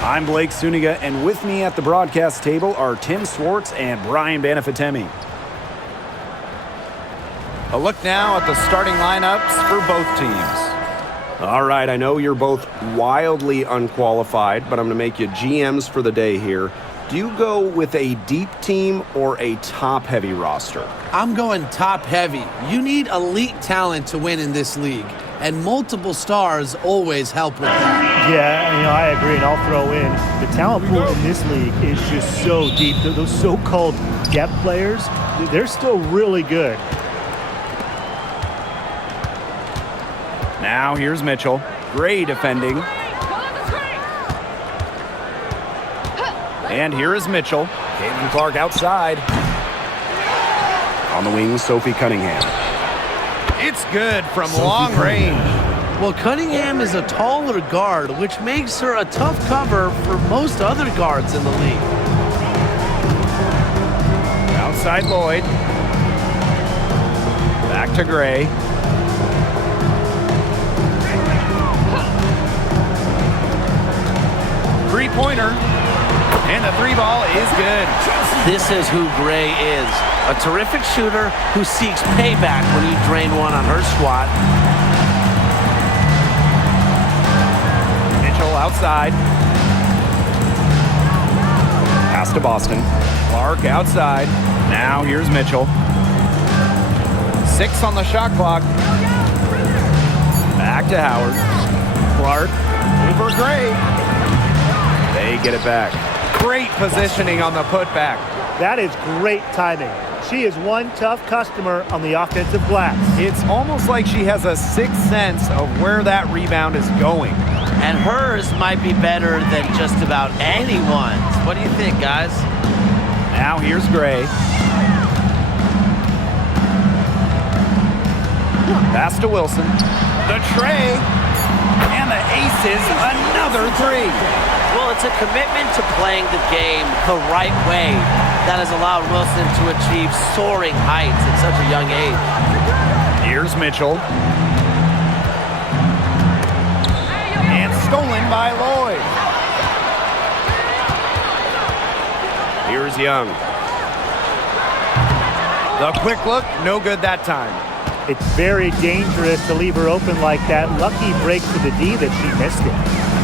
I'm Blake Suniga, and with me at the broadcast table are Tim Swartz and Brian Banafitemi. A look now at the starting lineups for both teams. All right, I know you're both wildly unqualified, but I'm going to make you GMs for the day here. Do you go with a deep team or a top-heavy roster? I'm going top-heavy. You need elite talent to win in this league, and multiple stars always help with that. Yeah, I agree, and I'll throw in the talent pool in this league is just so deep. Those so-called depth players, they're still really good. Now here's Mitchell. Gray defending. And here is Mitchell. Caitlin-Clark outside. On the wing, Sophie Cunningham. It's good from long range. Well, Cunningham is a taller guard, which makes her a tough cover for most other guards in the league. Outside Lloyd. Back to Gray. Three-pointer. And the three ball is good. This is who Gray is. A terrific shooter who seeks payback when you drain one on her squad. Mitchell outside. Pass to Boston. Clark outside. Now here's Mitchell. 6 on the shot clock. Back to Howard. Clark over Gray. They get it back. Great positioning on the putback. That is great timing. She is one tough customer on the offensive glass. It's almost like she has a sixth sense of where that rebound is going. And hers might be better than just about anyone's. What do you think, guys? Now here's Gray. Pass to Wilson. The tray. And the aces, another three. Well, it's a commitment to playing the game the right way that has allowed Wilson to achieve soaring heights at such a young age. Here's Mitchell. And stolen by Lloyd. Here's Young. The quick look, no good that time. It's very dangerous to leave her open like that. Lucky break for the D that she missed it.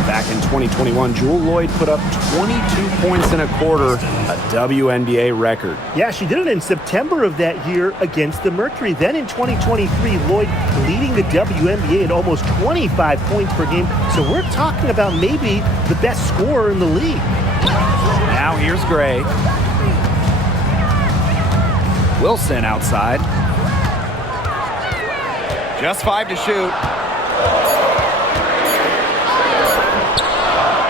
Back in 2021, Jewel Lloyd put up 22 points in a quarter, a WNBA record. Yeah, she did it in September of that year against the Mercury. Then in 2023, Lloyd leading the WNBA at almost 25 points per game. So we're talking about maybe the best scorer in the league. Now here's Gray. Wilson outside. Just 5 to shoot.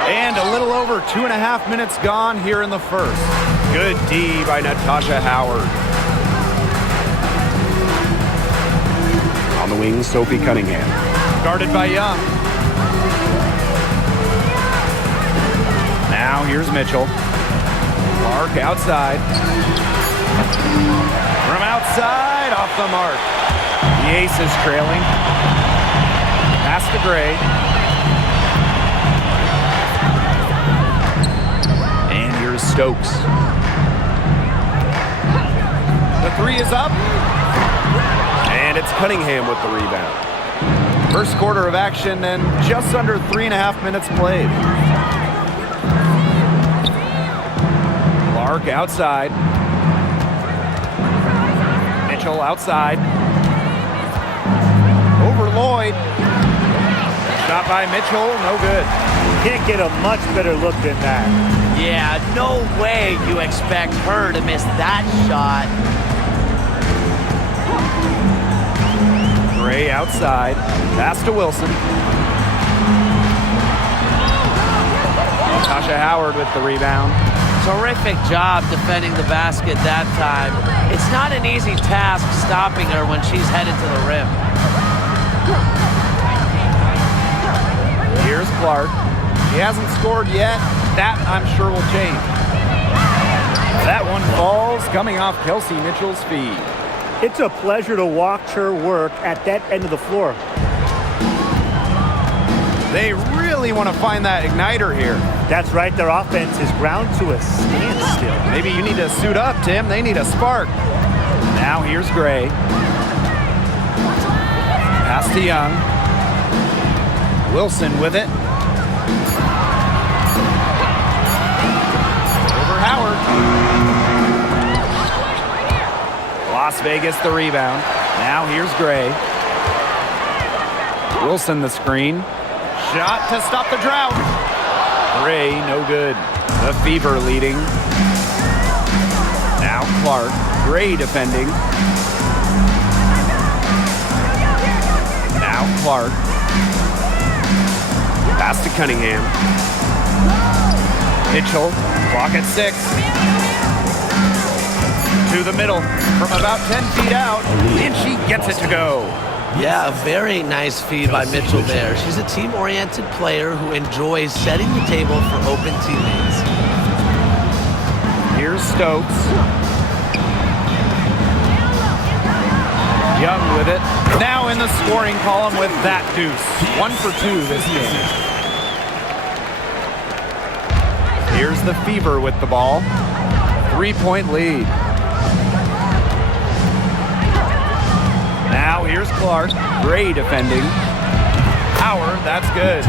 And a little over 2.5 minutes gone here in the first. Good D by Natasha Howard. On the wing, Sophie Cunningham. Guarded by Young. Now here's Mitchell. Clark outside. From outside, off the mark. The ace is trailing. Pass to Gray. And here's Stokes. The three is up. And it's Cunningham with the rebound. First quarter of action and just under 3.5 minutes played. Clark outside. Mitchell outside. Over Lloyd. Shot by Mitchell, no good. Can't get a much better look than that. Yeah, no way you expect her to miss that shot. Gray outside. Pass to Wilson. Natasha Howard with the rebound. Terrific job defending the basket that time. It's not an easy task stopping her when she's headed to the rim. Here's Clark. He hasn't scored yet. That, I'm sure, will change. That one falls, coming off Kelsey Mitchell's feed. It's a pleasure to watch her work at that end of the floor. They really want to find that igniter here. That's right. Their offense is ground to a standstill. Maybe you need to suit up, Tim. They need a spark. Now here's Gray. Pass to Young. Wilson with it. Over Howard. Las Vegas the rebound. Now here's Gray. Wilson the screen. Shot to stop the drought. Gray, no good. The Fever leading. Now Clark. Gray defending. Now Clark. Pass to Cunningham. Mitchell. Clock at 6. To the middle. From about 10 feet out. And she gets it to go. Yeah, a very nice feed by Mitchell there. She's a team-oriented player who enjoys setting the table for open teammates. Here's Stokes. Young with it. Now in the scoring column with that deuce. 1 for 2 this game. Here's the Fever with the ball. 3-point lead. Now here's Clark. Gray defending. Howard, that's good.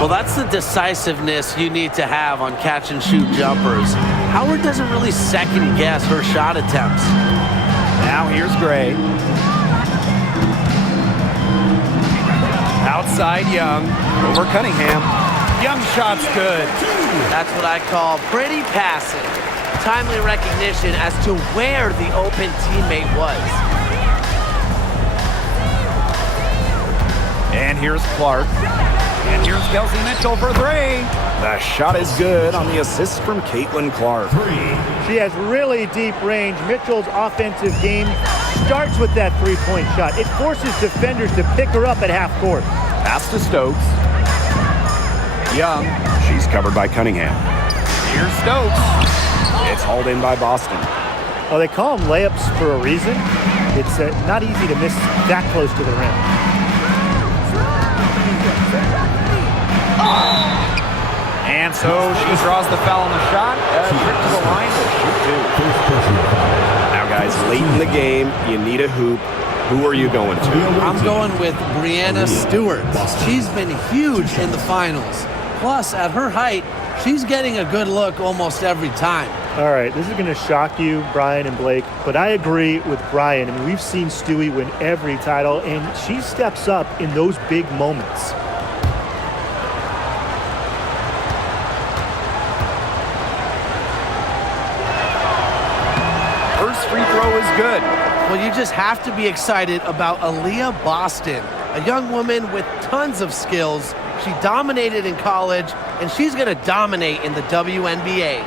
Well, that's the decisiveness you need to have on catch-and-shoot jumpers. Howard doesn't really second-guess her shot attempts. Now here's Gray. Outside Young. Over Cunningham. Young shot's good. That's what I call pretty passive. Timely recognition as to where the open teammate was. And here's Clark. And here's Kelsey Mitchell for 3. The shot is good on the assist from Caitlin-Clark. She has really deep range. Mitchell's offensive game starts with that three-point shot. It forces defenders to pick her up at half court. Pass to Stokes. Young. She's covered by Cunningham. Here's Stokes. It's hauled in by Boston. Oh, they call them layups for a reason. It's not easy to miss that close to the rim. And so she draws the foul on the shot. Trip to the line to shoot 2. Now, guys, late in the game, you need a hoop. Who are you going to? I'm going with Brianna Stewart. She's been huge in the finals. Plus, at her height, she's getting a good look almost every time. All right, this is going to shock you, Brian and Blake, but I agree with Brian. I mean, we've seen Stewie win every title, and she steps up in those big moments. First free throw is good. Well, you just have to be excited about Aaliyah Boston, a young woman with tons of skills. She dominated in college, and she's going to dominate in the WNBA.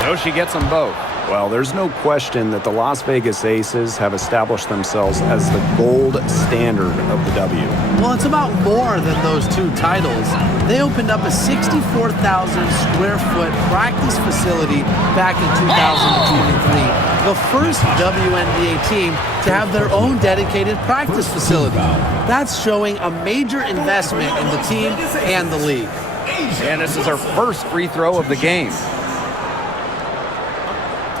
So she gets them both. Well, there's no question that the Las Vegas Aces have established themselves as the gold standard of the W. Well, it's about more than those 2 titles. They opened up a 64,000 square foot practice facility back in 2023. The first WNBA team to have their own dedicated practice facility. That's showing a major investment in the team and the league. And this is our first free throw of the game.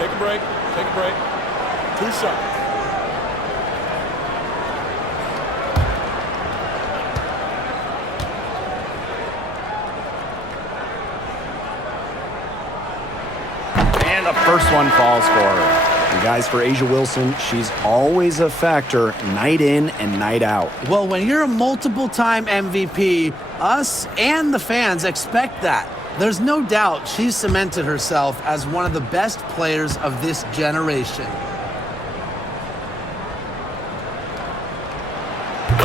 Take a break. 2 shots. And the first one falls for her. And guys, for A'ja Wilson, she's always a factor night in and night out. Well, when you're a multiple-time MVP, us and the fans expect that. There's no doubt she's cemented herself as one of the best players of this generation.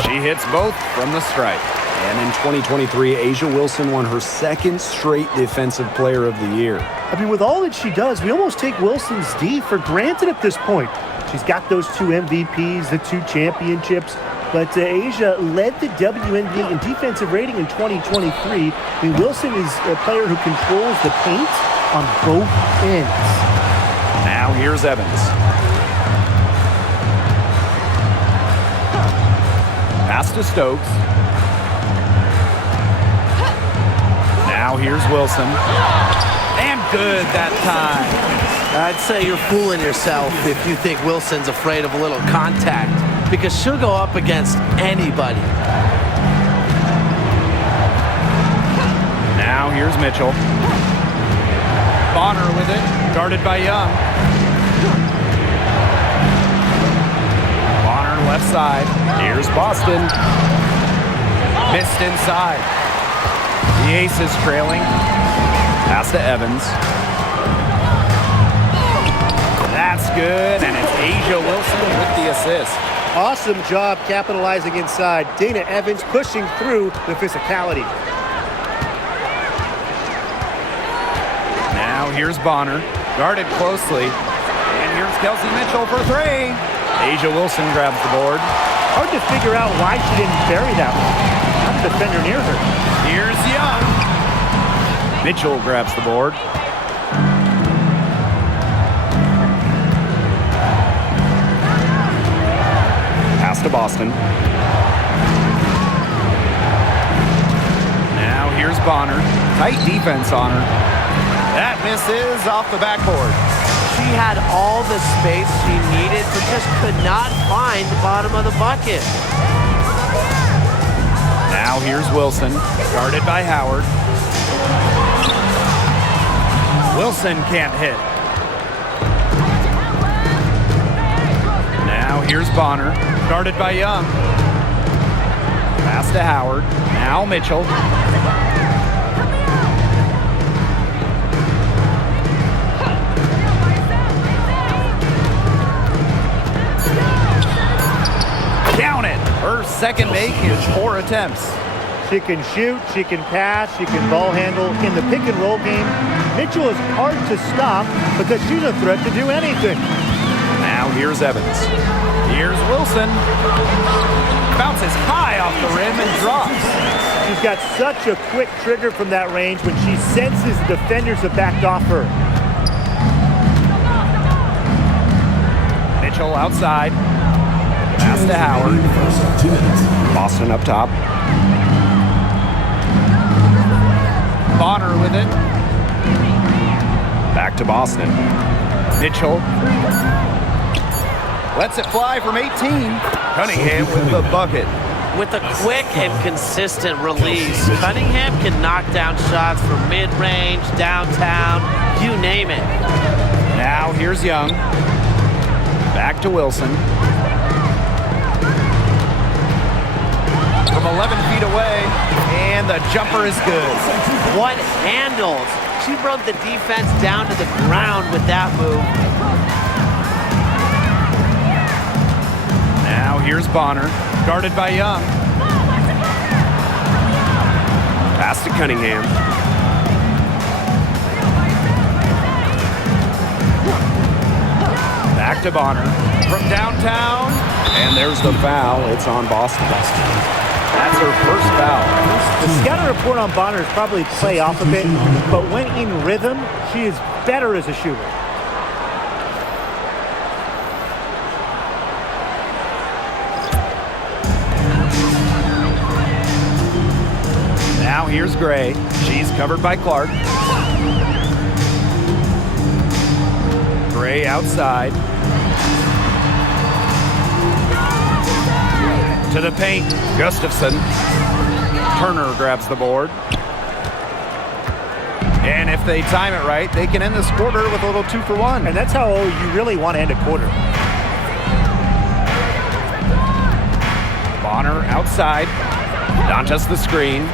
She hits both from the stripe. And in 2023, A'ja Wilson won her 2nd straight Defensive Player of the Year. I mean, with all that she does, we almost take Wilson's D for granted at this point. She's got those 2 MVPs, the 2 championships. But A'ja led the WNBA in defensive rating in 2023. I mean, Wilson is a player who controls the paint on both ends. Now here's Evans. Pass to Stokes. Now here's Wilson. And good that time. I'd say you're fooling yourself if you think Wilson's afraid of a little contact, because she'll go up against anybody. Now here's Mitchell. Bonner with it, guarded by Young. Bonner left side. Here's Boston. Missed inside. The Aces trailing. Pass to Evans. That's good, and it's Asia Wilson with the assist. Awesome job capitalizing inside. Dana Evans pushing through the physicality. Now here's Bonner, guarded closely. And here's Kelsey Mitchell for three. Asia Wilson grabs the board. Hard to figure out why she didn't bury that one. Not a defender near her. Here's Young. Mitchell grabs the board. Pass to Boston. Now here's Bonner. Tight defense on her. That misses off the backboard. She had all the space she needed, but just could not find the bottom of the bucket. Now here's Wilson, guarded by Howard. Wilson can't hit. Now here's Bonner, guarded by Young. Pass to Howard. Now Mitchell. Count it. Her second make is 4 attempts. She can shoot, she can pass, she can ball handle. In the pick and roll game, Mitchell is hard to stop because she's a threat to do anything. Now here's Evans. Here's Wilson. Bounces high off the rim and drops. She's got such a quick trigger from that range when she senses the defenders have backed off her. Mitchell outside. Pass to Howard. Boston up top. Bonner with it. Back to Boston. Mitchell. Lets it fly from 18. Cunningham with the bucket. With a quick and consistent release, Cunningham can knock down shots from mid-range, downtown, you name it. Now here's Young. Back to Wilson. From 11 feet away, and the jumper is good. What handles? She broke the defense down to the ground with that move. Now here's Bonner, guarded by Young. Pass to Cunningham. Back to Bonner. From downtown. And there's the foul. It's on Boston. That's her first foul. The scouting report on Bonner is probably play off a bit, but when in rhythm, she is better as a shooter. Now here's Gray. She's covered by Clark. Gray outside. To the paint. Gustafson. Turner grabs the board. And if they time it right, they can end this quarter with a little 2-for-1. And that's how you really want to end a quarter. Bonner outside. Dantas the screen.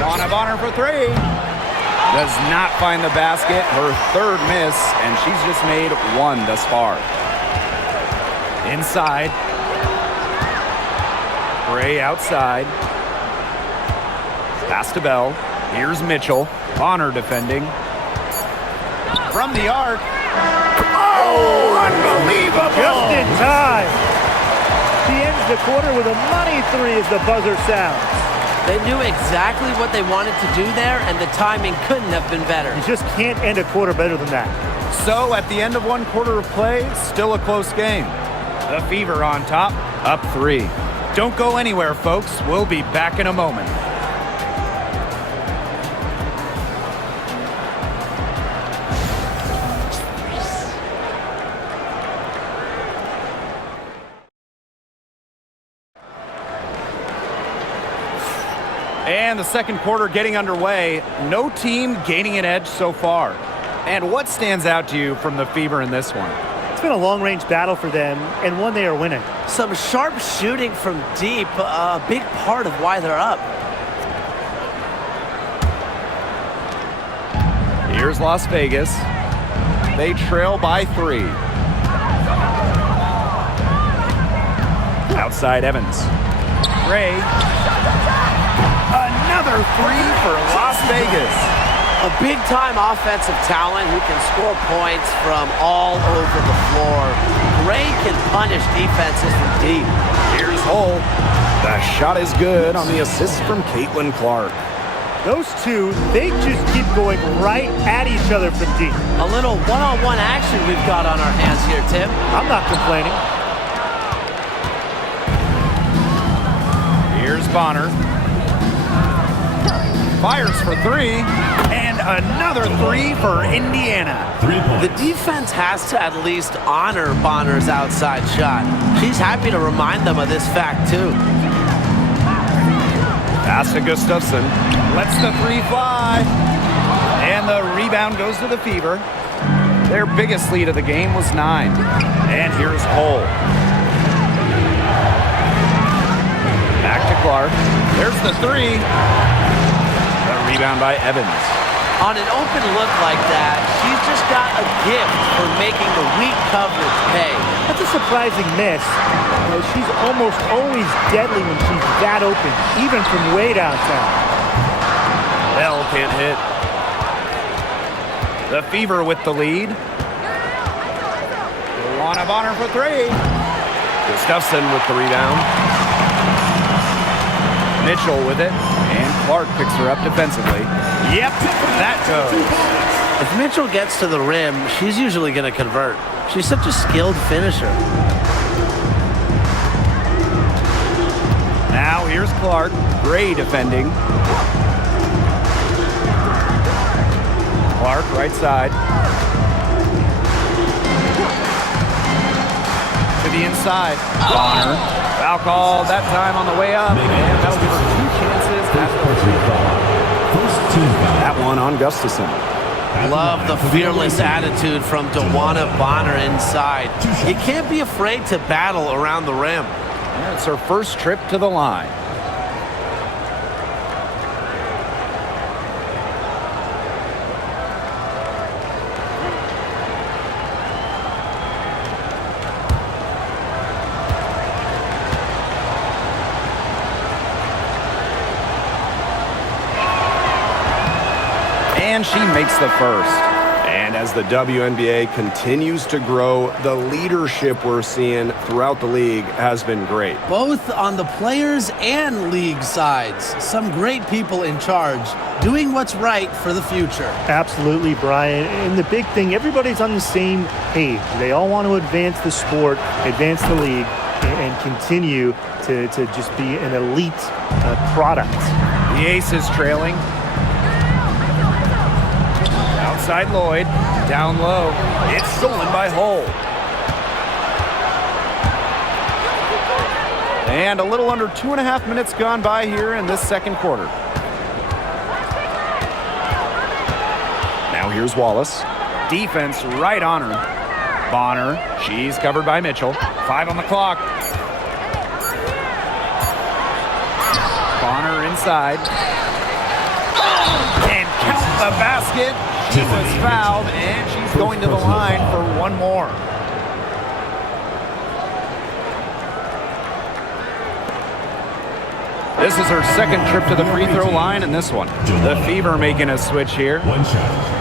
Luana Bonner for three. Does not find the basket. Her third miss, and she's just made one thus far. Inside. Gray outside. Pass to Bell. Here's Mitchell. Bonner defending. From the arc. Oh, unbelievable! Just in time. She ends the quarter with a money three as the buzzer sounds. They knew exactly what they wanted to do there, and the timing couldn't have been better. You just can't end a quarter better than that. So at the end of one quarter of play, still a close game. The Fever on top, up 3. Don't go anywhere, folks. We'll be back in a moment. And the second quarter getting underway. No team gaining an edge so far. And what stands out to you from the Fever in this one? It's been a long-range battle for them, and one they are winning. Some sharp shooting from deep, a big part of why they're up. Here's Las Vegas. They trail by 3. Outside Evans. Ray. Another 3 for Las Vegas. A big-time offensive talent who can score points from all over the floor. Gray can punish defenses from deep. Here's Hull. The shot is good on the assist from Caitlin-Clark. Those two, they just keep going right at each other from deep. A little one-on-one action we've got on our hands here, Tim. I'm not complaining. Here's Bonner. Fires for 3, and another 3 for Indiana. The defense has to at least honor Bonner's outside shot. She's happy to remind them of this fact, too. Pass to Gustafson. Lets the 3 fly. And the rebound goes to the Fever. Their biggest lead of the game was 9. And here's Hull. Back to Clark. There's the 3. Rebound by Evans. On an open look like that, she's just got a gift for making the weak coverage pay. That's a surprising miss. She's almost always deadly when she's that open, even from way downtown. Bell can't hit. The Fever with the lead. Luana Bonner for 3. Gustafson with the rebound. Mitchell with it, and Clark picks her up defensively. Yep, that goes. If Mitchell gets to the rim, she's usually going to convert. She's such a skilled finisher. Now here's Clark, Gray defending. Clark right side. To the inside. Bonner. Foul call that time on the way up. And that'll give her 2 chances after the free throw. That one on Gustafson. Love the fearless attitude from DeWanna Bonner inside. You can't be afraid to battle around the rim. And it's her first trip to the line. And she makes the first. And as the WNBA continues to grow, the leadership we're seeing throughout the league has been great. Both on the players and league sides. Some great people in charge, doing what's right for the future. Absolutely, Brian. And the big thing, everybody's on the same page. They all want to advance the sport, advance the league, and continue to just be an elite product. The Aces trailing. Outside Lloyd, down low. It's stolen by Hull. And a little under 2.5 minutes gone by here in this second quarter. Now here's Wallace. Defense right on her. Bonner, she's covered by Mitchell. 5 on the clock. Bonner inside. And count the basket. She was fouled, and she's going to the line for one more. This is her second trip to the free throw line in this one. The Fever making a switch here. One shot.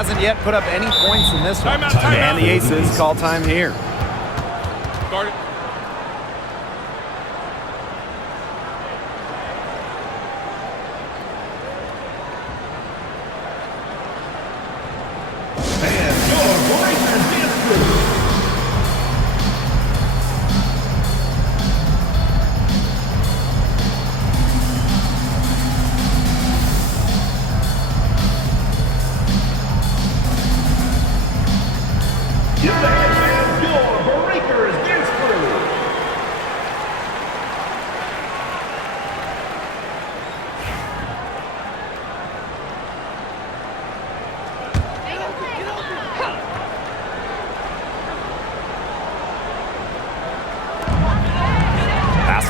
hasn't yet put up any points in this one. Timeout. And the Aces call time here. Guard it.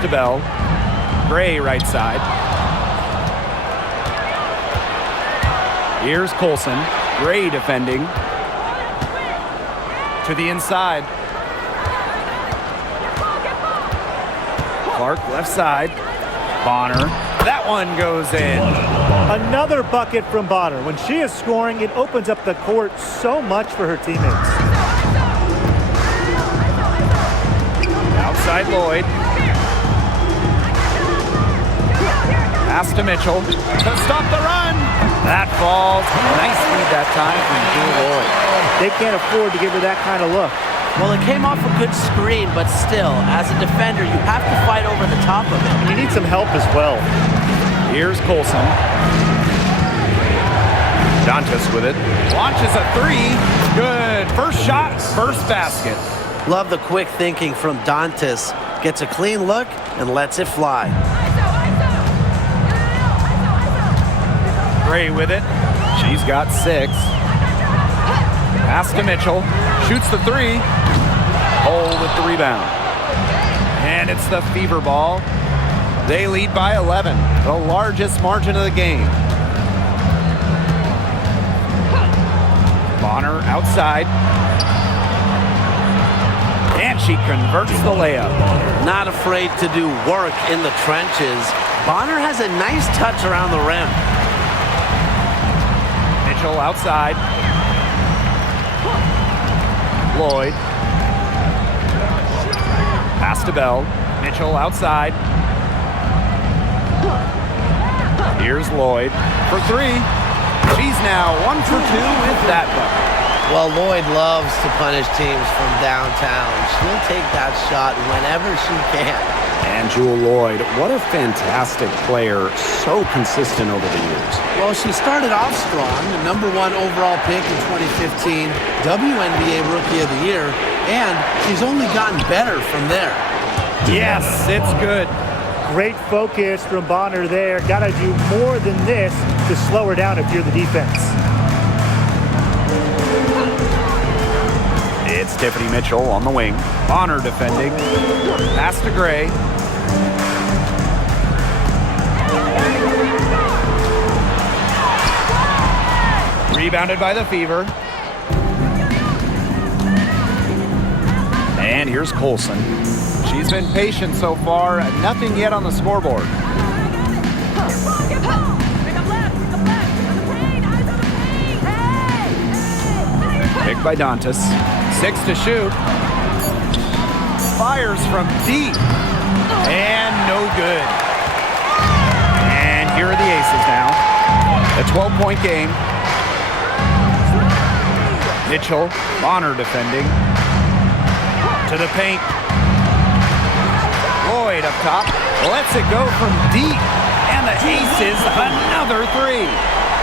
To Bell. Gray right side. Here's Colson. Gray defending. To the inside. Clark left side. Bonner. That one goes in. Another bucket from Bonner. When she is scoring, it opens up the court so much for her teammates. Outside Lloyd. Pass to Mitchell to stop the run. That falls. Nice lead that time from Jewel Lloyd. They can't afford to give her that kind of look. Well, it came off a good screen, but still, as a defender, you have to fight over the top of it. You need some help as well. Here's Colson. Dantas with it. Launches a three. Good. First shot, first basket. Love the quick thinking from Dantas. Gets a clean look and lets it fly. Gray with it. She's got 6. Pass to Mitchell. Shoots the three. Hole with the rebound. And it's the Fever ball. They lead by 11. The largest margin of the game. Bonner outside. And she converts the layup. Not afraid to do work in the trenches. Bonner has a nice touch around the rim. Mitchell outside. Lloyd. Pass to Bell. Mitchell outside. Here's Lloyd for 3. She's now 1 for 2 with that bucket. Well, Lloyd loves to punish teams from downtown. She'll take that shot whenever she can. And Jewel Lloyd, what a fantastic player, so consistent over the years. Well, she started off strong, the #1 overall pick in 2015, WNBA Rookie of the Year, and she's only gotten better from there. Yes, it's good. Great focus from Bonner there. Got to do more than this to slow her down if you're the defense. It's Tiffany Mitchell on the wing. Bonner defending. Pass to Gray. Rebounded by the Fever. And here's Colson. She's been patient so far. Nothing yet on the scoreboard. Picked by Dantas. 6 to shoot. Fires from deep. And no good. And here are the Aces now. A 12-point game. Mitchell, Bonner defending. To the paint. Lloyd up top. Lets it go from deep. And the Aces, another 3.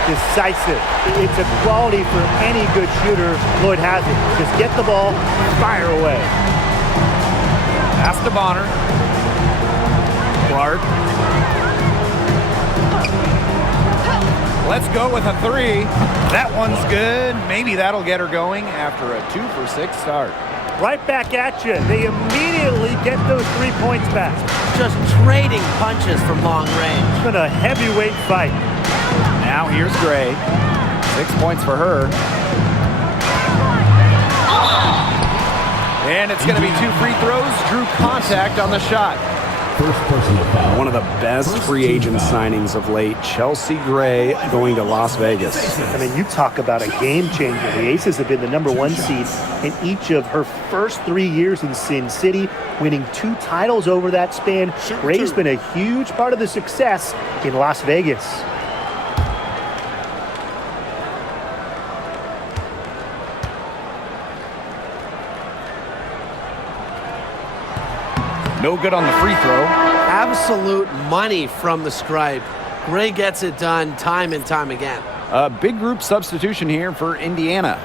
Decisive. It's a quality for any good shooter. Lloyd has it. Just get the ball, fire away. Pass to Bonner. Clark. Let's go with a 3. That one's good. Maybe that'll get her going after a 2 for 6 start. Right back at you. They immediately get those 3 points back. Just trading punches from long range. It's been a heavyweight fight. Now here's Gray. 6 points for her. And it's going to be 2 free throws. Drew contact on the shot. One of the best free agent signings of late, Chelsea Gray going to Las Vegas. I mean, you talk about a game changer. The Aces have been the #1 seed in each of her first 3 years in Sin City, winning 2 titles over that span. Gray's been a huge part of the success in Las Vegas. No good on the free throw. Absolute money from the stripe. Gray gets it done time and time again. A big group substitution here for Indiana.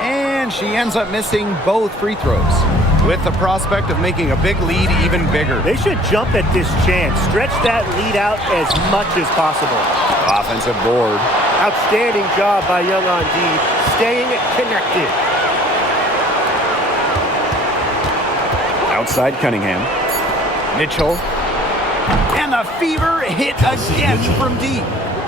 And she ends up missing both free throws, with the prospect of making a big lead even bigger. They should jump at this chance. Stretch that lead out as much as possible. Offensive board. Outstanding job by Young on D, staying connected. Outside Cunningham. Mitchell. And the fever hit again from deep.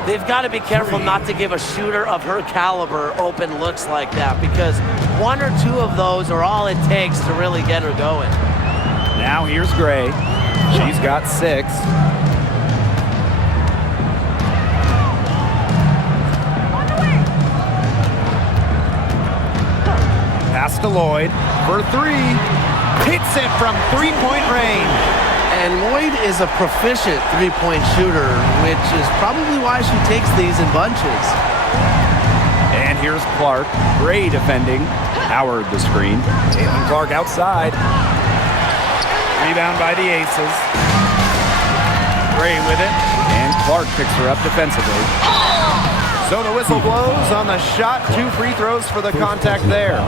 They've got to be careful not to give a shooter of her caliber open looks like that, because 1 or 2 of those are all it takes to really get her going. Now here's Gray. She's got 6. Pass to Lloyd for 3. Hits it from 3-point range. And Lloyd is a proficient three-point shooter, which is probably why she takes these in bunches. And here's Clark. Gray defending. Howard the screen. Caitlin Clark outside. Rebound by the Aces. Gray with it. And Clark picks her up defensively. So the whistle blows on the shot. 2 free throws for the contact there.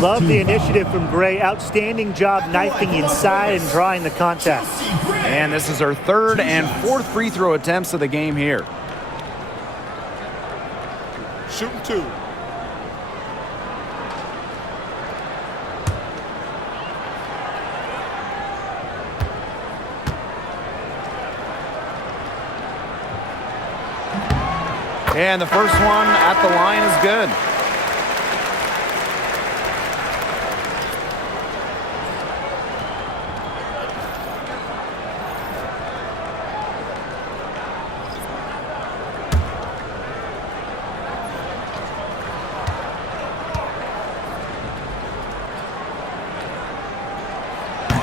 Love the initiative from Gray. Outstanding job knifing inside and drawing the contact. And this is her 3rd and 4th free throw attempts of the game here. Shooting 2. And the first one at the line is good.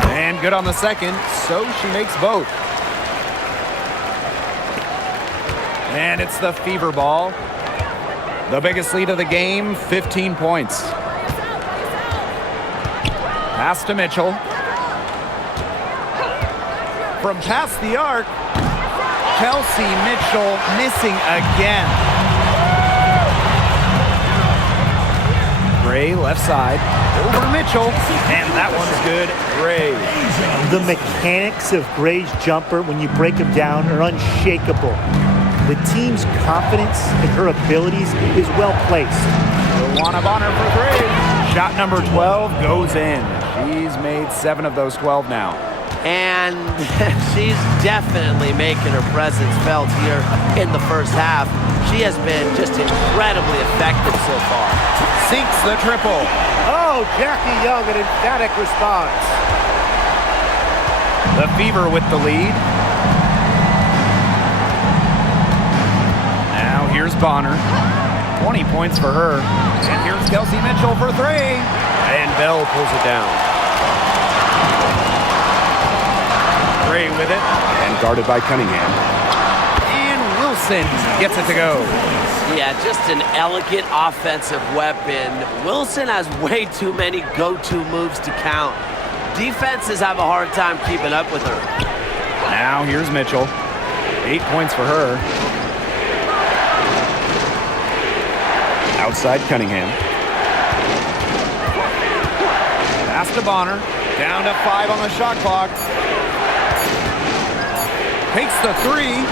And good on the second, so she makes both. And it's the fever ball. The biggest lead of the game, 15 points. Pass to Mitchell. From past the arc, Kelsey Mitchell missing again. Gray left side, over Mitchell, and that one's good. Gray. The mechanics of Gray's jumper, when you break them down, are unshakable. The team's confidence in her abilities is well placed. Luana Bonner for 3. Shot number 12 goes in. She's made 7 of those 12 now. And she's definitely making her presence felt here in the first half. She has been just incredibly effective so far. Sinks the triple. Oh, Jackie Young, an emphatic response. The Fever with the lead. Now here's Bonner. 20 points for her. And here's Kelsey Mitchell for 3. And Bell pulls it down. Gray with it. And guarded by Cunningham. And Wilson gets it to go. Yeah, just an elegant offensive weapon. Wilson has way too many go-to moves to count. Defenses have a hard time keeping up with her. Now here's Mitchell. 8 points for her. Outside Cunningham. Pass to Bonner. Down to 5 on the shot clock. Takes the 3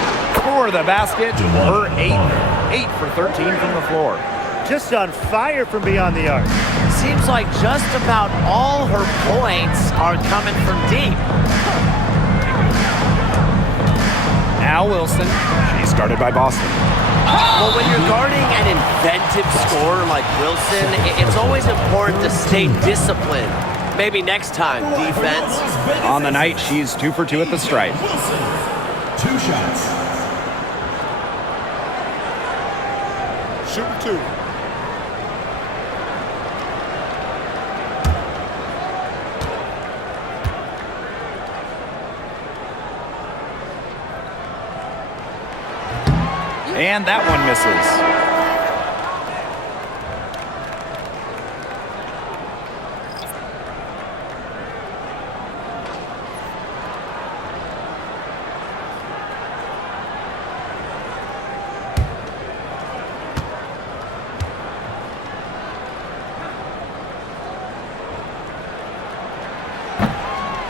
for the basket. Her 8 for 13 from the floor. Just on fire from beyond the arc. Seems like just about all her points are coming from deep. Now Wilson. She's guarded by Boston. Well, when you're guarding an inventive scorer like Wilson, it's always important to stay disciplined. Maybe next time, defense. On the night, she's 2 for 2 at the stripe. 2 shots. Shooting 2. And that one misses.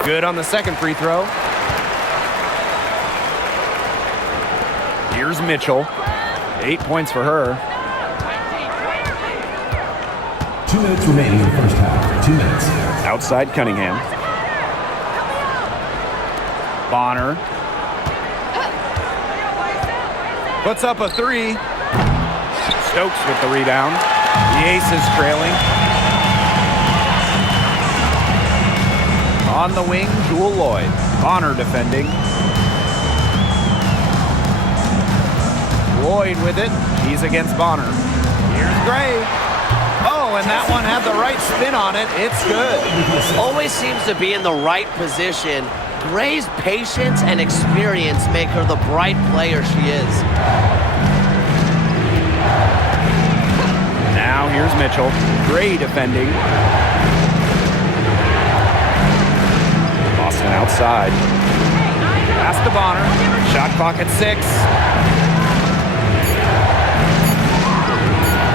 Good on the second free throw. Here's Mitchell. 8 points for her. 2 minutes remaining in the first half. 2 minutes. Outside Cunningham. Bonner. Puts up a 3. Stokes with the rebound. The Ace is trailing. On the wing, Jewel Lloyd. Bonner defending. Lloyd with it. He's against Bonner. Here's Gray. Oh, and that one had the right spin on it. It's good. Always seems to be in the right position. Gray's patience and experience make her the bright player she is. Now here's Mitchell. Gray defending. Boston outside. Pass to Bonner. Shot clock at 6.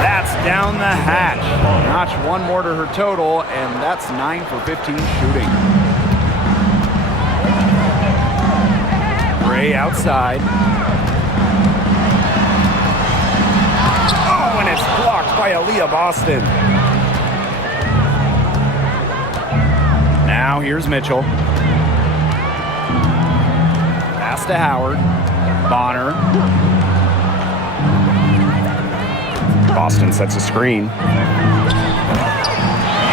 That's down the hatch. Notch one more to her total, and that's 9 for 15 shooting. Gray outside. Oh, and it's blocked by Aaliyah Boston. Now here's Mitchell. Pass to Howard. Bonner. Boston sets a screen. And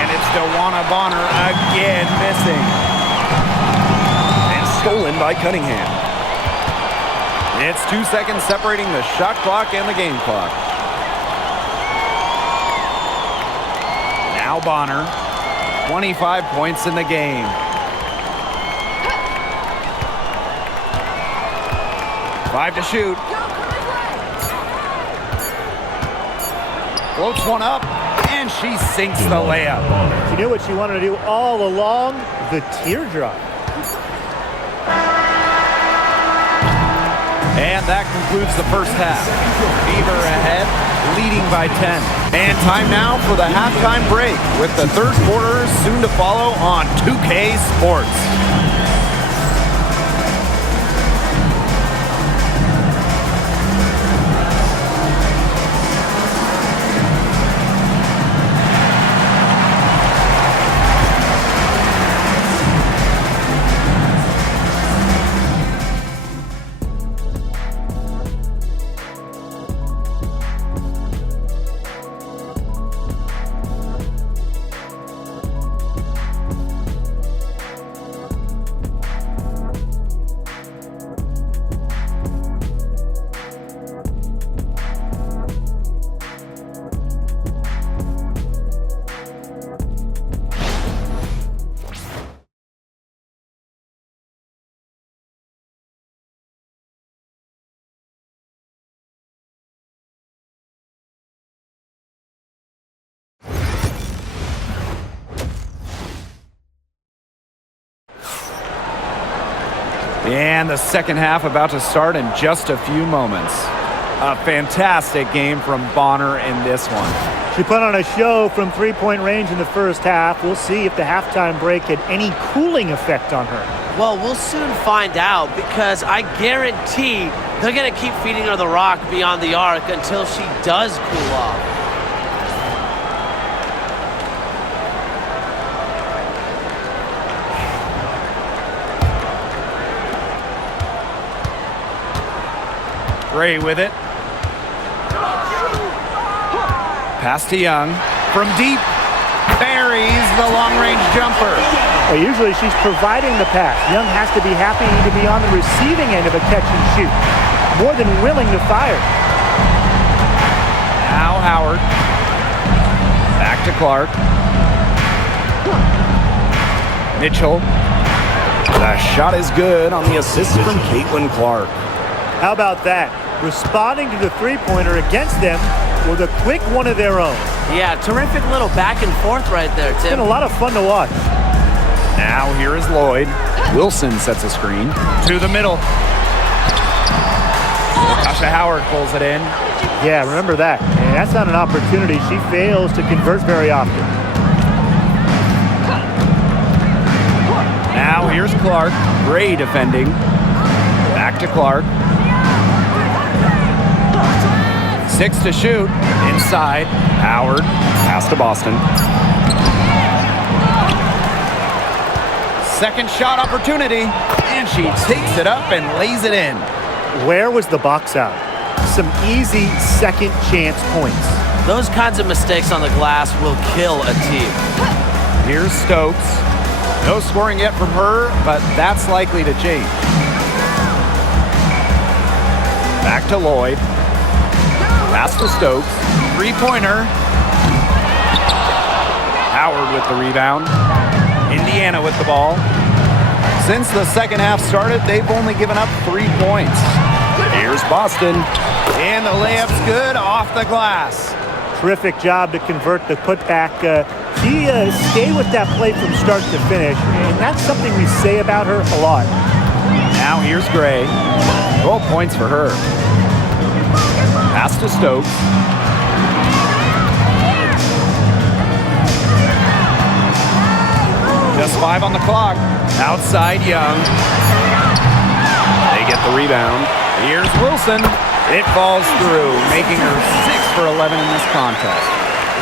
it's DeWanna Bonner again missing. And stolen by Cunningham. It's 2 seconds separating the shot clock and the game clock. Now Bonner. 25 points in the game. Five to shoot. Floats one up, and she sinks the layup. You knew what she wanted to do all along? The teardrop. And that concludes the first half. Beaver ahead, leading by 10. And time now for the halftime break, with the third quarter soon to follow on 2K Sports. And the second half about to start in just a few moments. A fantastic game from Bonner in this one. She put on a show from three-point range in the first half. We'll see if the halftime break had any cooling effect on her. Well, we'll soon find out, because I guarantee they're going to keep feeding her the rock beyond the arc until she does cool off. Gray with it. Pass to Young. From deep, buries the long-range jumper. Well, usually she's providing the pass. Young has to be happy to be on the receiving end of a catch and shoot. More than willing to fire. Now Howard. Back to Clark. Mitchell. The shot is good on the assist from Clark. How about that? Responding to the three-pointer against them with a quick one of their own. Yeah, terrific little back and forth right there, It's Tim. been a lot of fun to watch. Now here is Lloyd. Wilson sets a screen. To the middle. Tasha Howard pulls it in. Yeah, remember that. And that's not an opportunity. She fails to convert very often. Now here's Clark. Gray defending. Back to Clark. 6 to shoot. Inside. Howard. Pass to Boston. Second shot opportunity. And she takes it up and lays it in. Where was the box out? Some easy second chance points. Those kinds of mistakes on the glass will kill a team. Here's Stokes. No scoring yet from her, but that's likely to change. Back to Lloyd. Pass to Stokes. Three-pointer. Howard with the rebound. Indiana with the ball. Since the second half started, they've only given up 3 points. Here's Boston. And the layup's good off the glass. Terrific job to convert the putback. She stayed with that play from start to finish, and that's something we say about her a lot. Now here's Gray. 12 points for her. Pass to Stokes. Just 5 on the clock. Outside Young. They get the rebound. Here's Wilson. It falls through, making her 6 for 11 in this contest.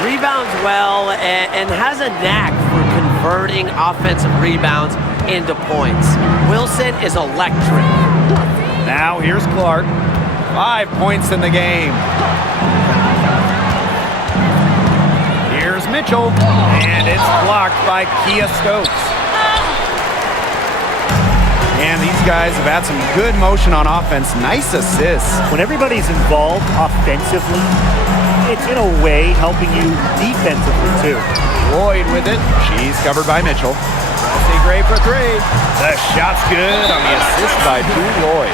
Rebounds well and has a knack for converting offensive rebounds into points. Wilson is electric. Now here's Clark. 5 points in the game. Here's Mitchell. And it's blocked by Kia Stokes. And these guys have had some good motion on offense. Nice assists. When everybody's involved offensively, it's in a way helping you defensively too. Lloyd with it. She's covered by Mitchell. See Gray for 3. The shot's good on the assist by Drew Lloyd.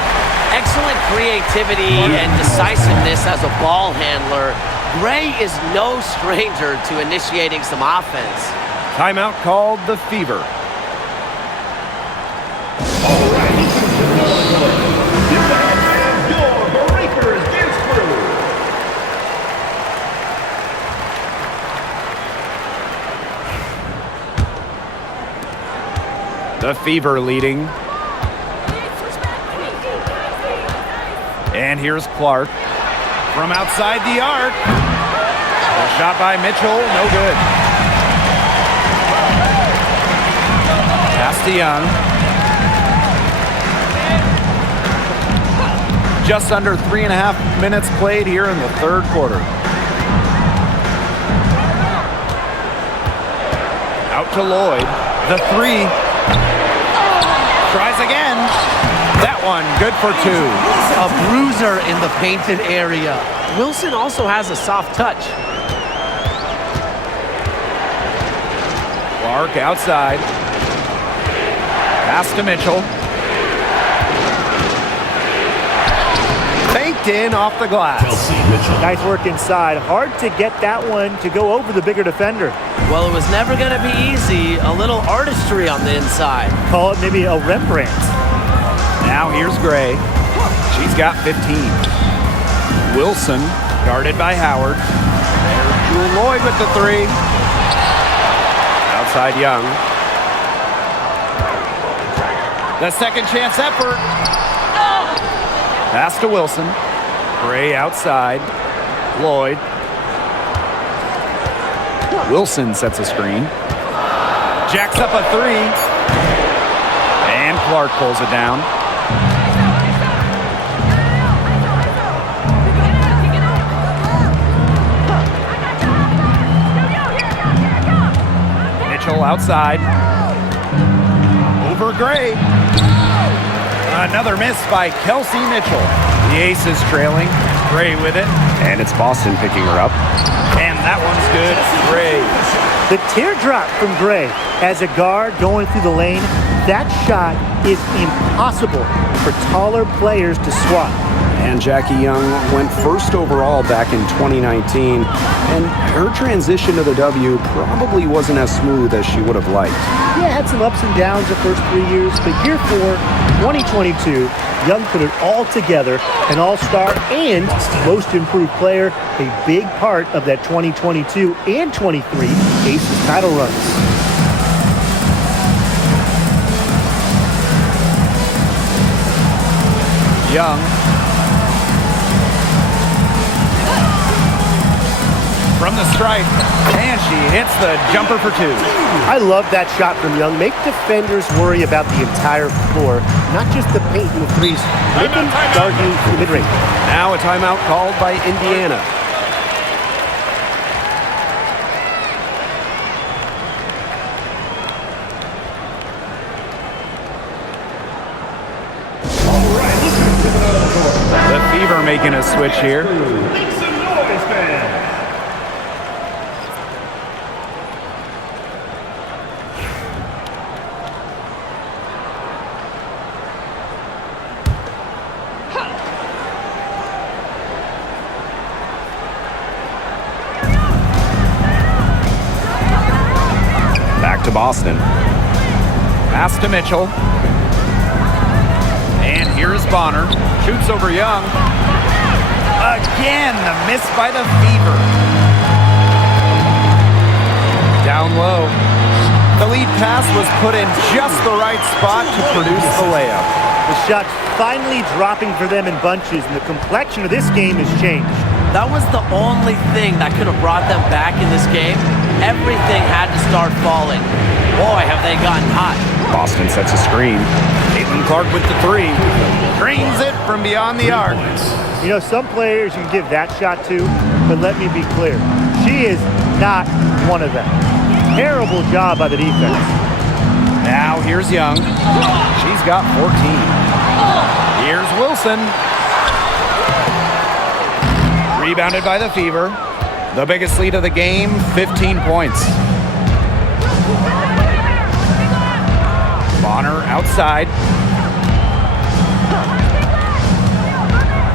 Excellent creativity and decisiveness as a ball handler. Gray is no stranger to initiating some offense. Timeout called the Fever. The Fever leading. And here's Clark from outside the arc. A shot by Mitchell, no good. Pass to Young. Just under 3.5 minutes played here in the third quarter. Out to Lloyd. The 3. Tries again. That one good for 2. A bruiser in the painted area. Wilson also has a soft touch. Clark outside. Pass to Mitchell. Faked in off the glass. Nice work inside. Hard to get that one to go over the bigger defender. Well, it was never going to be easy. A little artistry on the inside. Call it maybe a Rembrandt. Now here's Gray. She's got 15. Wilson, guarded by Howard. There's Jewel Lloyd with the 3. Outside Young. The second chance effort. Pass to Wilson. Gray outside. Lloyd. Wilson sets a screen. Jacks up a 3. And Clark pulls it down. Mitchell outside. Over Gray. Another miss by Kelsey Mitchell. The Ace is trailing. Gray with it. And it's Boston picking her up. And that one's good. Gray. The teardrop from Gray as a guard going through the lane, that shot is impossible for taller players to swat. And Jackie Young went first overall back in 2019, and her transition to the W probably wasn't as smooth as she would have liked. Yeah, had some ups and downs the first 3 years, but year 4, 2022, Young put it all together, an all-star and most improved player, a big part of that 2022 and 23 Aces title runs. Young. From the stripe, and she hits the jumper for 2. I love that shot from Young. Make defenders worry about the entire floor, not just the paint and the threes. Ripping, darting, the mid-range. Now a timeout called by Indiana. The Fever making a switch here. Back to Boston. Pass to Mitchell. And here's Bonner. Shoots over Young. Again, the miss by the Fever. Down low. The lead pass was put in just the right spot to produce the layup. The shot's finally dropping for them in bunches, and the complexion of this game has changed. That was the only thing that could have brought them back in this game. Everything had to start falling. Boy, have they gotten hot. Boston sets a screen. Clark with the 3. Drains it from beyond the arc. You know, some players you can give that shot to, but let me be clear. She is not one of them. Terrible job by the defense. Now here's Young. She's got 14. Here's Wilson. Rebounded by the Fever. The biggest lead of the game, 15 points. Bonner outside.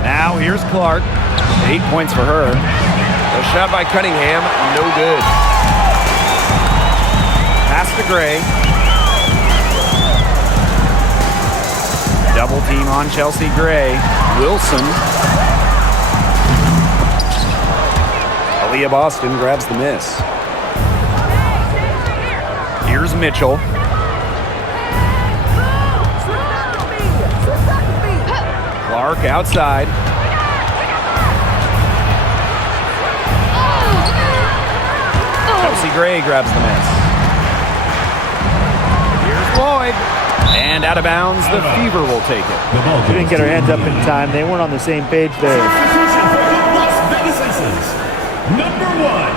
Now here's Clark. 8 points for her. A shot by Cunningham, no good. Pass to Gray. Double team on Chelsea Gray. Wilson. Aaliyah Boston grabs the miss. Here's Mitchell. Clark outside. Chelsea Gray grabs the miss. Here's Lloyd. And out of bounds, the Fever will take it. She didn't get her hands up in time. They weren't on the same page there. Las Vegas Aces, number 1,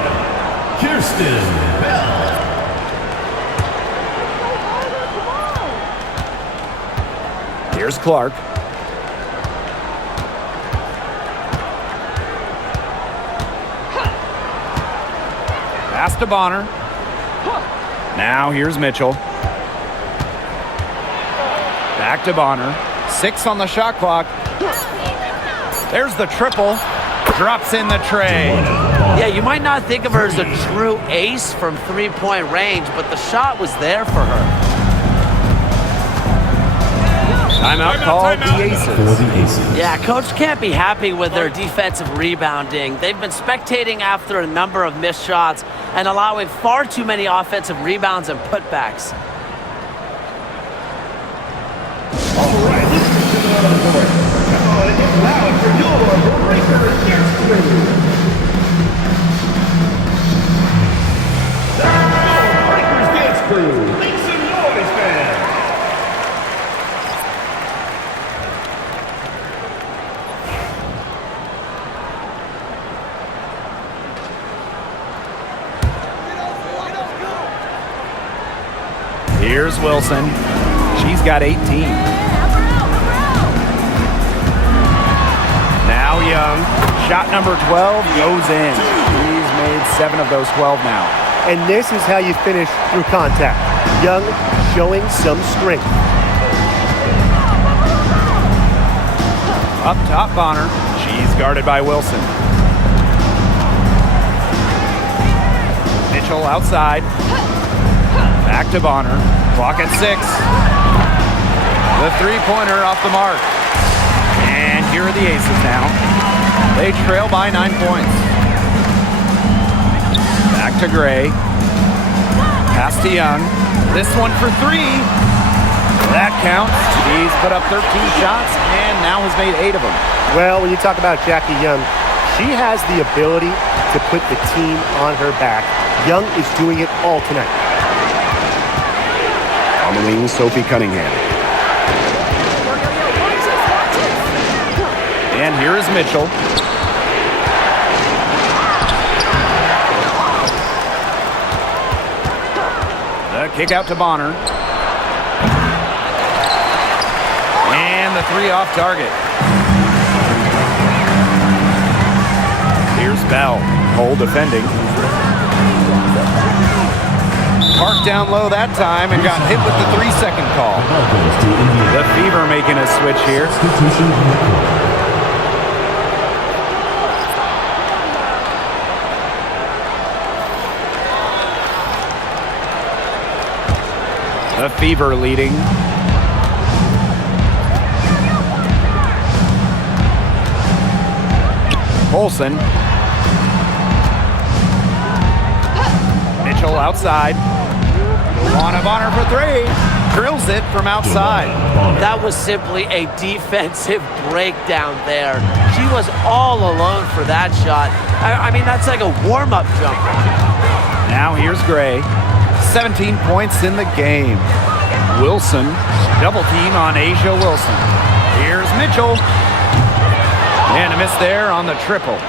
Kirsten Bell. Here's Clark. Pass to Bonner. Now here's Mitchell. Back to Bonner. 6 on the shot clock. There's the triple. Drops in the tray. Yeah, you might not think of her as a true ace from three-point range, but the shot was there for her. Timeout called the For Aces. the Aces. Yeah, coach can't be happy with their defensive rebounding. They've been spectating after a number of missed shots and allowing far too many offensive rebounds and putbacks. All right, let's get to the other court. Come on, and get loud for your breaker history. The Breakers Dance Crew. Make some noise, fans. Here's Wilson. She's got 18. Now Young. Shot number 12 goes in. He's made 7 of those 12 now. And this is how you finish through contact. Young showing some strength. Up top, Bonner. She's guarded by Wilson. Mitchell outside. Back to Bonner. Clock at 6. The three-pointer off the mark. And here are the Aces now. They trail by 9 points. Back to Gray. Pass to Young. This one for 3. That counts. He's put up 13 shots and now has made 8 of them. Well, when you talk about Jackie Young, she has the ability to put the team on her back. Young is doing it all tonight. On the wing, Sophie Cunningham. And here is Mitchell. The kick out to Bonner. And the 3 off target. Here's Bell. Cole defending. Parked down low that time and got hit with the 3-second call. The Fever making a switch here. The Fever leading. Olsen. Mitchell outside. Bonner for 3. Drills it from outside. That was simply a defensive breakdown there. She was all alone for that shot. I mean, that's like a warm-up jumper. Now here's Gray. 17 points in the game. Wilson, double team on Asia Wilson. Here's Mitchell. And a miss there on the triple.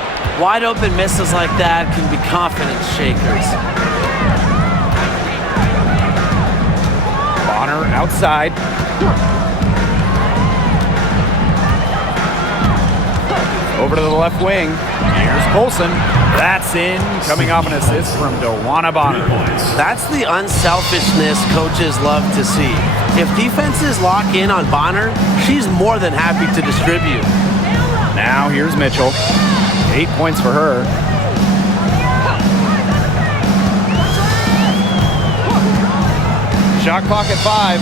Wide open misses like that can be confidence shakers. Bonner outside. Over to the left wing. Here's Colson. That's in, coming off an assist from Dewana Bonner. That's the unselfishness coaches love to see. If defenses lock in on Bonner, she's more than happy to distribute. Now here's Mitchell. 8 points for her. Shot clock at 5.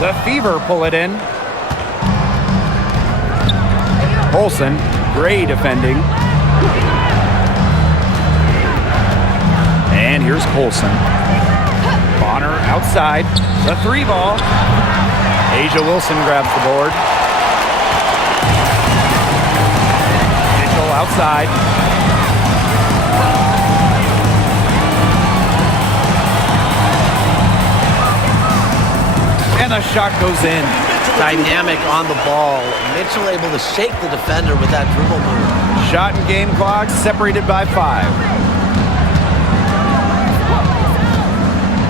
The Fever pull it in. Olsen, Gray defending. And here's Colson. Bonner outside. The 3 ball. Asia Wilson grabs the board. Mitchell outside. And the shot goes in. Dynamic on the ball. Mitchell able to shake the defender with that dribble move. Shot and game clock separated by 5.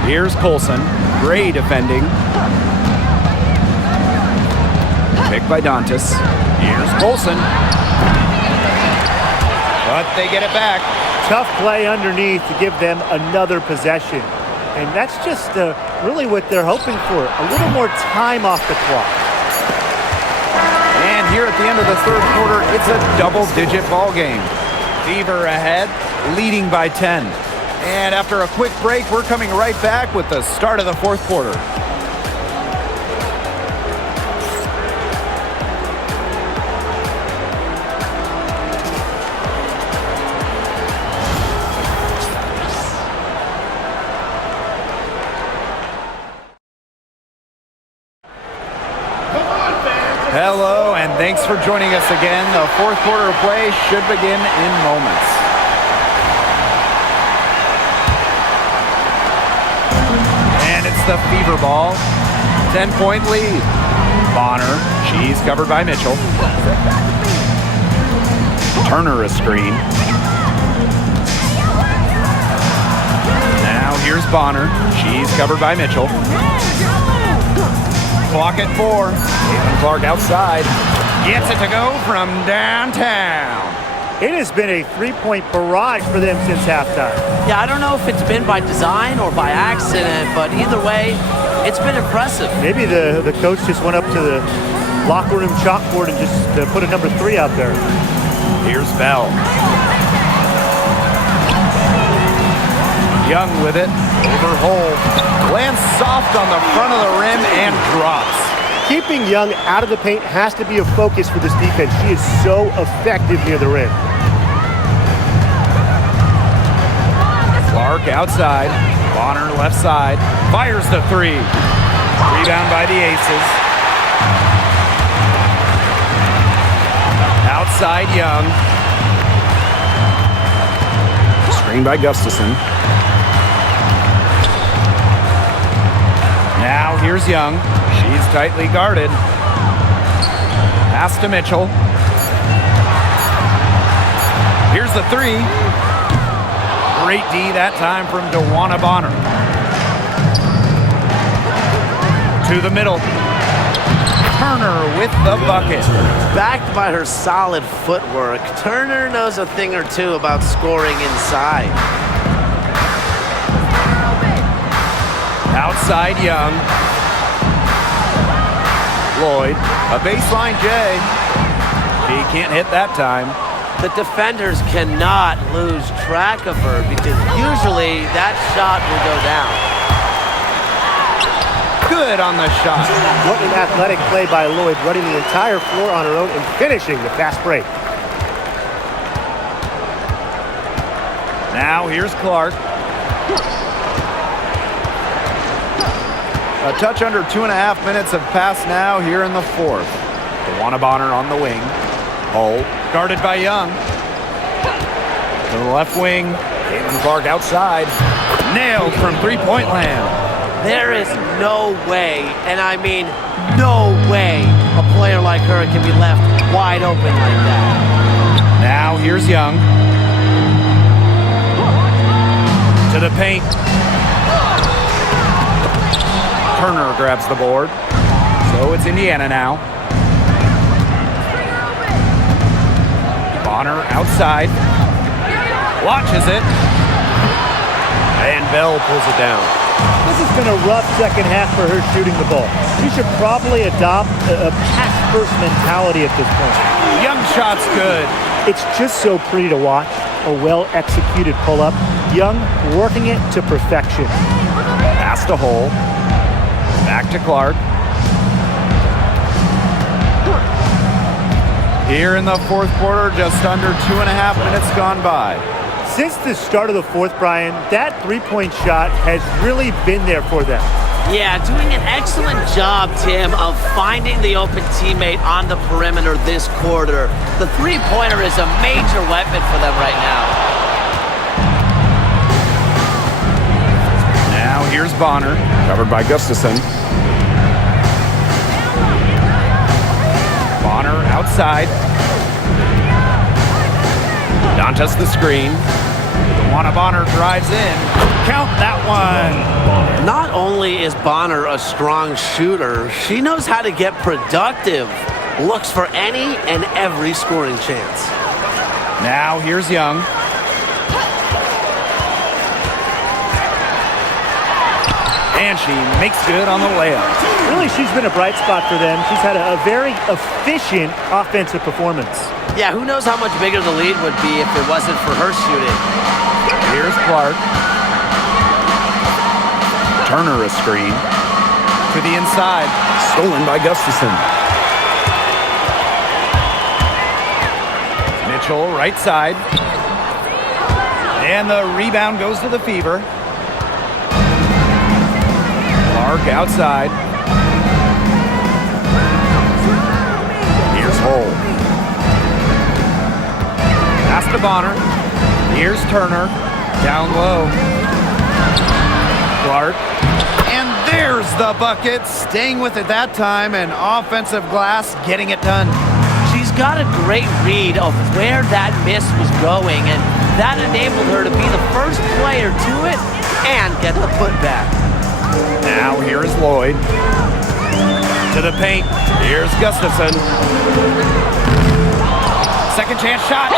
Here's Colson. Gray defending. Picked by Dantas. Here's Colson. But they get it back. Tough play underneath to give them another possession. And that's just really what they're hoping for. A little more time off the clock. And here at the end of the third quarter, it's a double-digit ball game. Fever ahead, leading by 10. And after a quick break, we're coming right back with the start of the fourth quarter. Hello, and thanks for joining us again. The fourth quarter of play should begin in moments. And it's the Fever ball. 10-point lead. Bonner, she's covered by Mitchell. Turner a screen. Bonner. She's covered by Mitchell. Clock at 4. Clark outside. Gets it to go from downtown. It has been a three-point barrage for them since halftime. Yeah, I don't know if it's been by design or by accident, but either way, it's been impressive. Maybe the coach just went up to the locker room chalkboard and just put a number 3 out there. Here's Bell. Young with it. Over Hole. Lands soft on the front of the rim and drops. Keeping Young out of the paint has to be a focus for this defense. She is so effective near the rim. Clark outside. Bonner left side. Fires the 3. Rebound by the Aces. Outside Young. Screen by Gustafson. Now here's Young. She's tightly guarded. Pass to Mitchell. Here's the 3. Great D that time from DeWanna Bonner. To the middle. Turner with the bucket. Backed by her solid footwork, Turner knows a thing or two about scoring inside. Outside Young. Lloyd, a baseline J. She can't hit that time. The defenders cannot lose track of her because usually that shot will go down. Good on the shot. What an athletic play by Lloyd, running the entire floor on her own and finishing the fast break. Now here's Clark. A touch under 2.5 minutes have passed now here in the 4th. DeWanna Bonner on the wing. Hull guarded by Young. To the left wing. Caitlin Clark outside. Nailed from three-point land. There is no way, and I mean no way, a player like her can be left wide open like that. Now here's Young. To the paint. Turner grabs the board. So it's Indiana now. Bonner outside. Watches it. And Bell pulls it down. This has been a rough second half for her shooting the ball. She should probably adopt a pass-first mentality at this point. Young shot's good. It's just so pretty to watch. A well-executed pull-up. Young working it to perfection. Pass to Hole. Back to Clark. Here in the 4th quarter, just under 2.5 minutes gone by. Since the start of the 4th, Brian, that three-point shot has really been there for them. Yeah, doing an excellent job, Tim, of finding the open teammate on the perimeter this quarter. The three-pointer is a major weapon for them right now. Now here's Bonner. Covered by Gustafson. Bonner outside. Dantas the screen. DeWanna Bonner drives in. Count that one. Not only is Bonner a strong shooter, she knows how to get productive. Looks for any and every scoring chance. Now here's Young. And she makes good on the layup. Really, she's been a bright spot for them. She's had a very efficient offensive performance. Yeah, who knows how much bigger the lead would be if it wasn't for her shooting. Here's Clark. Turner a screen. To the inside. Stolen by Gustafson. Mitchell right side. And the rebound goes to the Fever. Clark outside. Here's Hole. Pass to Bonner. Here's Turner. Down low. Clark. And there's the bucket. Staying with it that time. And offensive glass getting it done. She's got a great read of where that miss was going, and that enabled her to be the first player to it and get the putback. Now here is Lloyd. To the paint. Here's Gustafson. Second chance shot.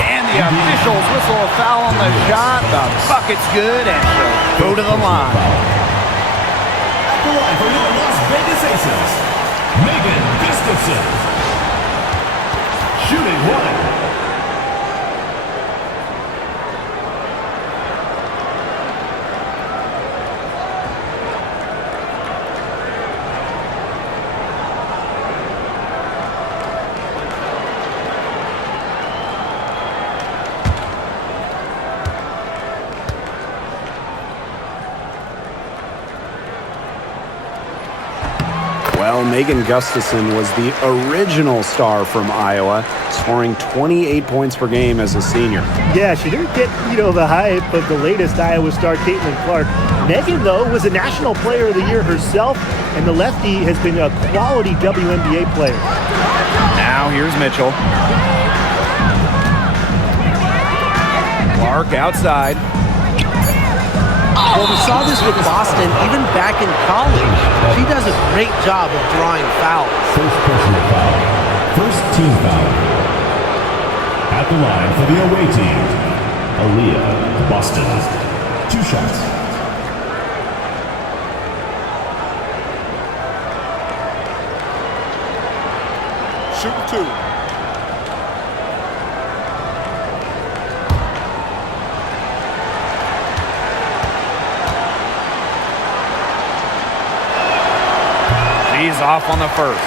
And the officials whistle a foul on the shot. The bucket's good and she'll go to the line. At the line for your Las Vegas Aces, Megan Gustafson. Shooting one. Well, Megan Gustafson was the original star from Iowa, scoring 28 points per game as a senior. Yeah, she didn't get, the hype of the latest Iowa star, Caitlin Clark. Megan, though, was a National Player of the Year herself, and the lefty has been a quality WNBA player. Now here's Mitchell. Clark outside. Well, we saw this with Boston even back in college. She does a great job of drawing fouls. First personal foul. First team foul. At the line for the away team, Aaliyah, Boston. 2 shots. Shooting 2. He's off on the first.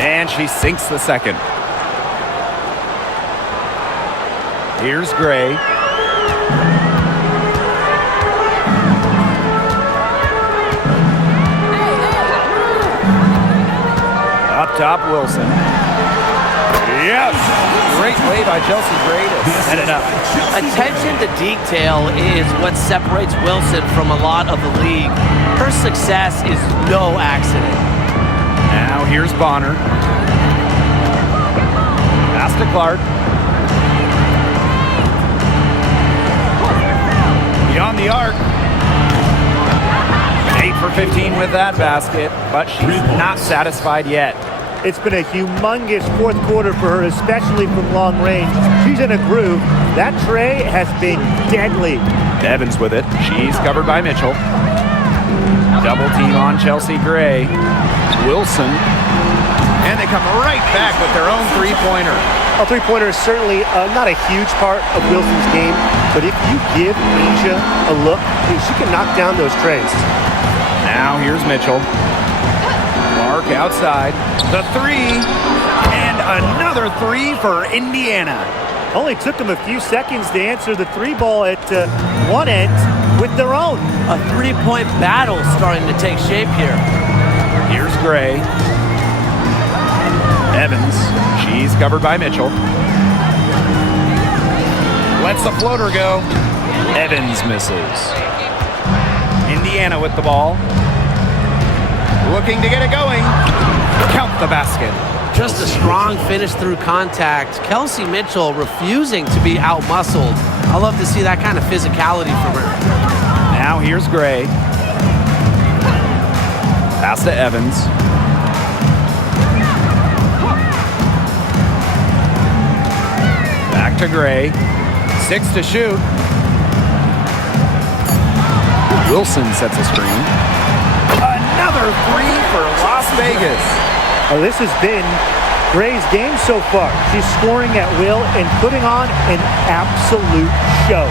And she sinks the second. Here's Gray. Up top, Wilson. Yes! Great play by Chelsea Gray to set it up. Attention to detail is what separates Wilson from a lot of the league. Her success is no accident. Now here's Bonner. Pass to Clark. Beyond the arc. 8 for 15 with that basket, but she's not satisfied yet. It's been a humongous fourth quarter for her, especially from long range. She's in a groove. That tray has been deadly. Evans with it. She's covered by Mitchell. Double team on Chelsea Gray. Wilson. And they come right back with their own three-pointer. A three-pointer is certainly not a huge part of Wilson's game, but if you give Asia a look, she can knock down those trays. Now here's Mitchell. Clark outside. The three. And another three for Indiana. Only took them a few seconds to answer the three ball at one end with their own. A three-point battle starting to take shape here. Here's Gray. Evans. She's covered by Mitchell. Lets the floater go. Evans misses. Indiana with the ball. Looking to get it going. Count the basket. Just a strong finish through contact. Kelsey Mitchell refusing to be out-muscled. I love to see that kind of physicality from her. Now here's Gray. Pass to Evans. Back to Gray. 6 to shoot. Wilson sets a screen. Another three for Las Vegas. Oh, this has been Gray's game so far. She's scoring at will and putting on an absolute show.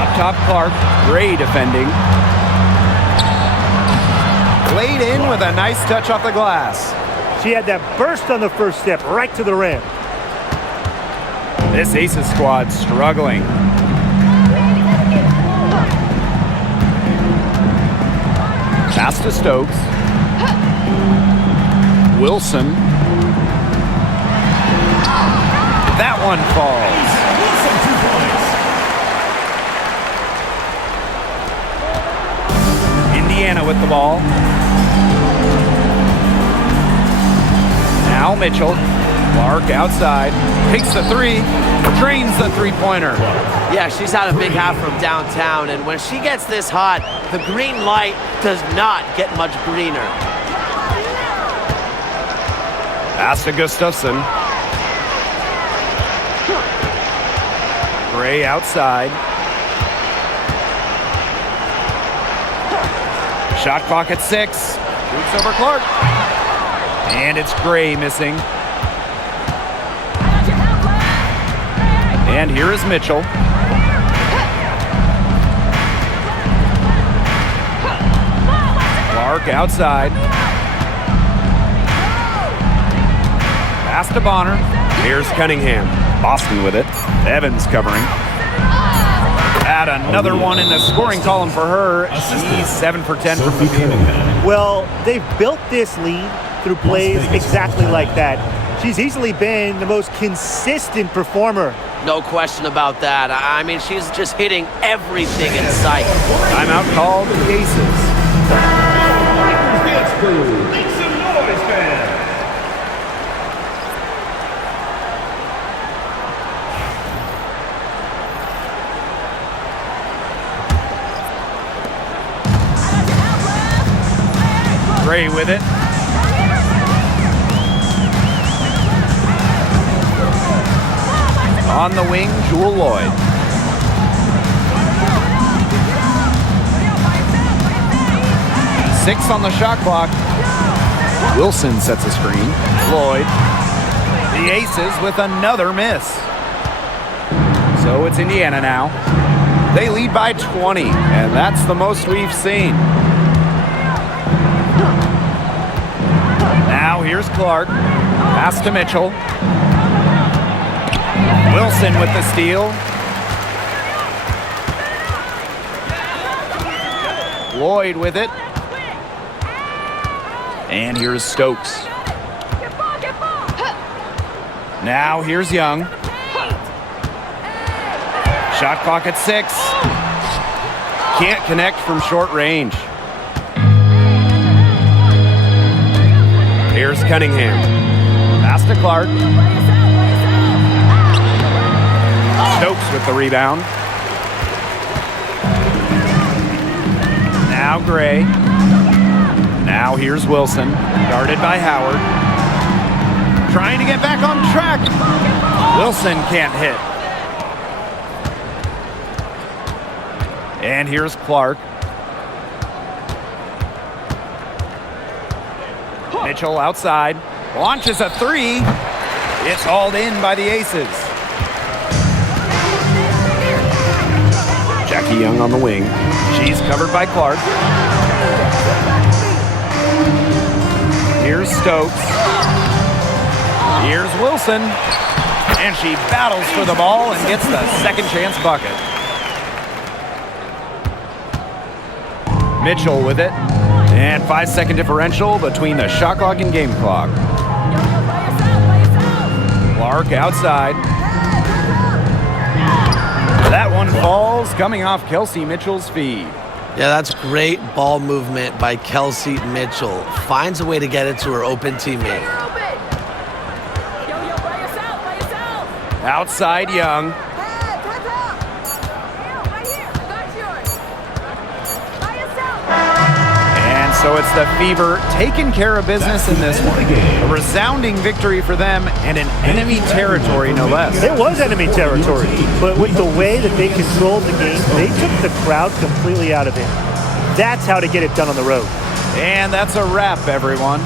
Up top, Clark. Gray defending. Laid in with a nice touch off the glass. She had that burst on the first step right to the rim. This Aces squad struggling. Pass to Stokes. Wilson. That one falls. Indiana with the ball. Now Mitchell. Clark outside. Takes the three. Drains the three-pointer. Yeah, she's had a big half from downtown, and when she gets this hot, the green light does not get much greener. Pass to Gustafson. Gray outside. Shot clock at 6. Shoots over Clark. And it's Gray missing. And here is Mitchell. Clark outside. Pass to Bonner. Here's Cunningham. Boston with it. Evans covering. Add another one in the scoring column for her. She's 7 for 10 from the field. Well, they've built this lead through plays exactly like that. She's easily been the most consistent performer. No question about that. I mean, she's just hitting everything in sight. Timeout called the Aces. Make some noise, fans. Gray with it. On the wing, Jewel Lloyd. Six on the shot clock. Wilson sets a screen. Lloyd. The Aces with another miss. So it's Indiana now. They lead by 20, and that's the most we've seen. Now here's Clark. Pass to Mitchell. Wilson with the steal. Lloyd with it. And here's Stokes. Now here's Young. Shot clock at 6. Can't connect from short range. Here's Cunningham. Pass to Clark. Stokes with the rebound. Now Gray. Now here's Wilson. Guarded by Howard. Trying to get back on track. Wilson can't hit. And here's Clark. Mitchell outside. Launches a 3. It's hauled in by the Aces. Jackie Young on the wing. She's covered by Clark. Here's Stokes. Here's Wilson. And she battles for the ball and gets the second chance bucket. Mitchell with it. And 5-second differential between the shot clock and game clock. Clark outside. That one falls, coming off Kelsey Mitchell's feed. Yeah, that's great ball movement by Kelsey Mitchell. Finds a way to get it to her open teammate. Outside Young. And so it's the Fever taking care of business in this one. A resounding victory for them and in enemy territory, no less. It was enemy territory, but with the way that they controlled the game, they took the crowd completely out of it. That's how to get it done on the road. And that's a wrap, everyone.